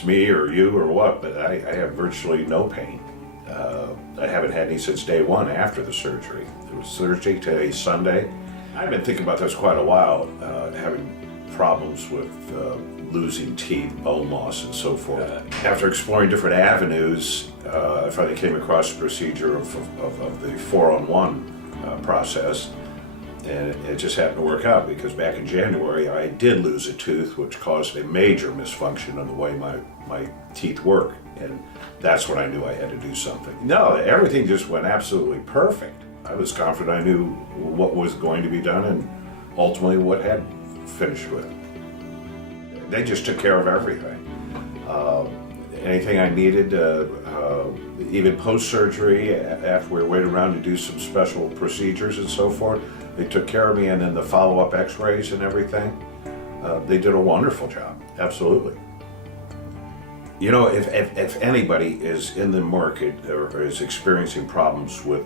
it's me or you or what, but I have virtually no pain. I haven't had any since day one after the surgery. It was Thursday, today's Sunday. I've been thinking about this quite a while, having problems with losing teeth, bone loss, and so forth. After exploring different avenues, I finally came across the procedure of the 4-on-1 process, and it just happened to work out because back in January I did lose a tooth, which caused a major misfunction in the way my teeth work, and that's when I knew I had to do something. No, everything just went absolutely perfect. I was confident I knew what was going to be done and ultimately what had finished with. They just took care of everything. Anything I needed, even post-surgery, after we waited around to do some special procedures and so forth, they took care of me, and then the follow-up x-rays and everything, they did a wonderful job, absolutely. You know, if anybody is in the market or is experiencing problems with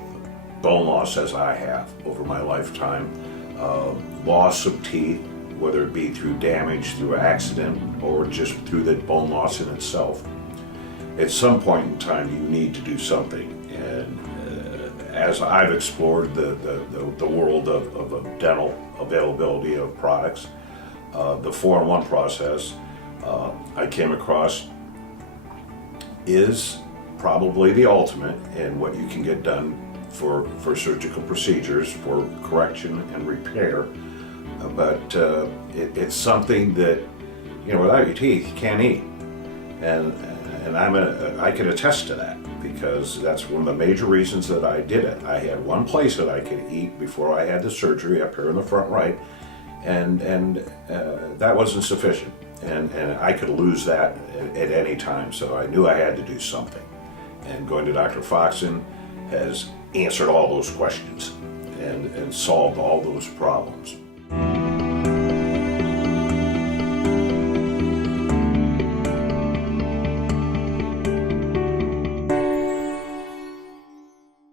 bone loss as I have over my lifetime, loss of teeth, whether it be through damage, through accident, or just through the bone loss in itself, at some point in time you need to do something. And as I've explored the world of dental availability of products, the 4-in-1 process I came across is probably the ultimate in what you can get done for surgical procedures, for correction and repair. But it's something that, you know, without your teeth you can't eat, and I can attest to that because that's one of the major reasons that I did it. I had one place that I could eat before I had the surgery up here in the front right, and that wasn't sufficient, and I could lose that at any time. So I knew I had to do something, and going to Dr. Foxson has answered all those questions and solved all those problems.